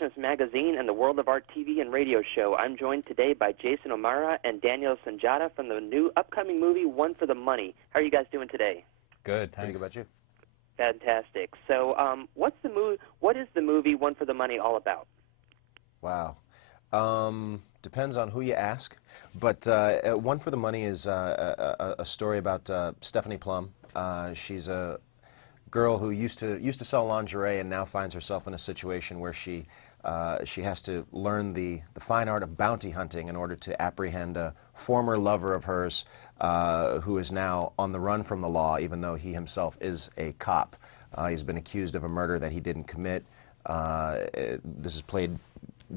Creationist Magazine and the World of Art TV and radio show. I'm joined today by Jason O'Mara and Daniel Sunjata from the new upcoming movie, One for the Money. How are you guys doing today? Good, thanks. Pretty good about you? Fantastic. So, what is the movie One for the Money all about? Wow. Depends on who you ask, but One for the Money is a story about Stephanie Plum. She's a girl who used to sell lingerie and now finds herself in a situation where she has to learn the fine art of bounty hunting in order to apprehend a former lover of hers who is now on the run from the law, even though he himself is a cop. He's been accused of a murder that he didn't commit. This is played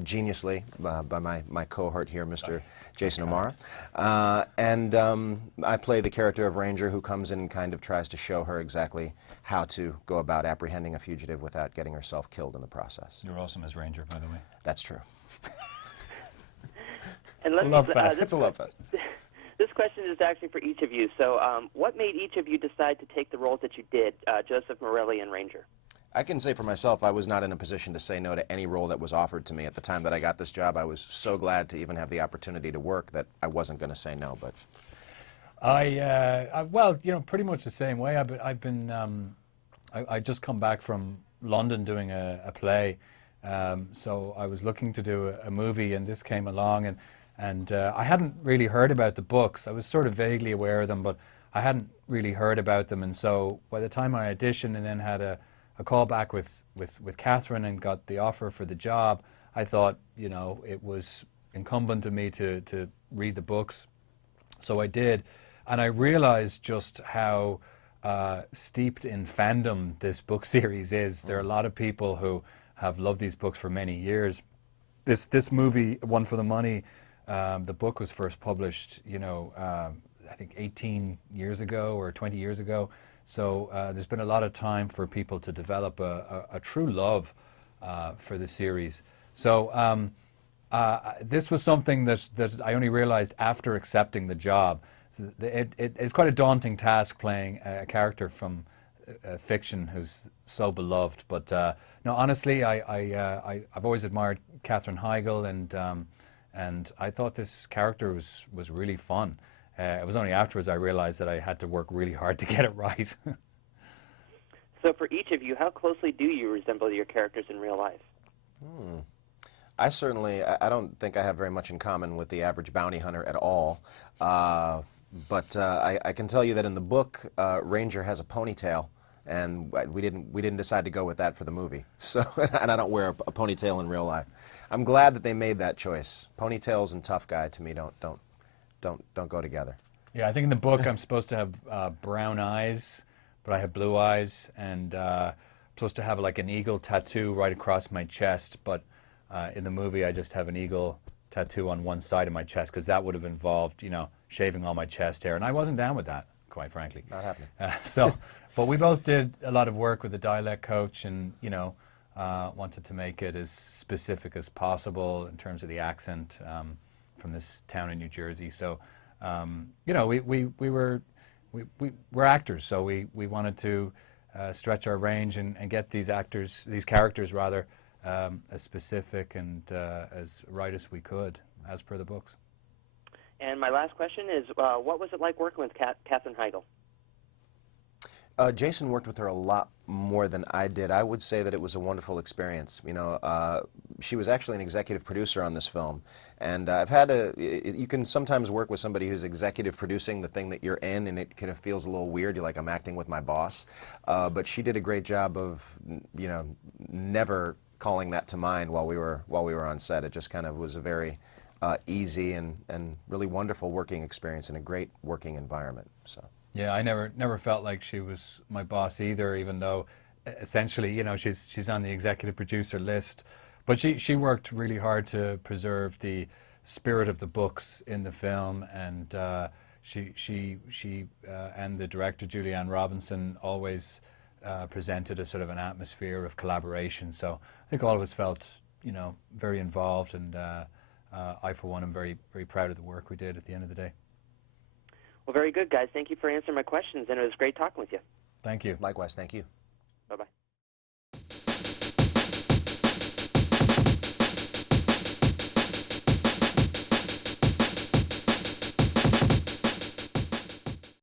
geniusly by my cohort here, Mr. Jason O'Mara. I play the character of Ranger, who comes in and kind of tries to show her exactly how to go about apprehending a fugitive without getting herself killed in the process. You're awesome as Ranger, by the way. That's true. And let me, love fest. It's a love fest. This question is actually for each of you. So, what made each of you decide to take the roles that you did, Joseph Morelli and Ranger? I can say for myself, I was not in a position to say no to any role that was offered to me. At the time that I got this job, I was so glad to even have the opportunity to work that I wasn't going to say no. But well, you know, pretty much the same way. I just come back from London doing a play, so I was looking to do a movie, and this came along, and I hadn't really heard about the books. I was sort of vaguely aware of them, but I hadn't really heard about them, and so by the time I auditioned and then had a call back with Katherine and got the offer for the job, I thought, you know, it was incumbent on me to read the books. So I did, and I realized just how steeped in fandom this book series is. There are a lot of people who have loved these books for many years. This movie, One for the Money, the book was first published, you know, I think 18 years ago or 20 years ago. So there's been a lot of time for people to develop a true love for the series. So this was something that I only realized after accepting the job. So it's quite a daunting task playing a character from fiction who's so beloved. But no, honestly, I've always admired Katherine Heigl, and I thought this character was really fun. It was only afterwards I realized that I had to work really hard to get it right. So for each of you, how closely do you resemble your characters in real life? I don't think I have very much in common with the average bounty hunter at all. But I can tell you that in the book, Ranger has a ponytail, and we didn't decide to go with that for the movie. So, and I don't wear a ponytail in real life. I'm glad that they made that choice. Ponytails and tough guy to me don't go together. Yeah, I think in the book I'm supposed to have brown eyes, but I have blue eyes, and I'm supposed to have like an eagle tattoo right across my chest, but in the movie I just have an eagle tattoo on one side of my chest, because that would have involved, you know, shaving all my chest hair, and I wasn't down with that, quite frankly. Not happening. But we both did a lot of work with the dialect coach, and, you know, wanted to make it as specific as possible in terms of the accent from this town in New Jersey. So, you know, we're actors, so we wanted to stretch our range and get these characters rather, as specific and as right as we could, as per the books. And my last question is, what was it like working with Katherine Heigl? Jason worked with her a lot more than I did. I would say that it was a wonderful experience. You know, she was actually an executive producer on this film, and you can sometimes work with somebody who's executive producing the thing that you're in, and it kind of feels a little weird. You're like, I'm acting with my boss. But she did a great job of, you know, never calling that to mind while we were on set. It just kind of was a very easy and really wonderful working experience in a great working environment. So. Yeah, I never felt like she was my boss either, even though essentially, you know, she's on the executive producer list. But she worked really hard to preserve the spirit of the books in the film, and she and the director Julianne Robinson always presented a sort of an atmosphere of collaboration. So I think all of us felt, you know, very involved, and I, for one, am very proud of the work we did at the end of the day. Well, very good, guys. Thank you for answering my questions, and it was great talking with you. Thank you. Likewise, thank you.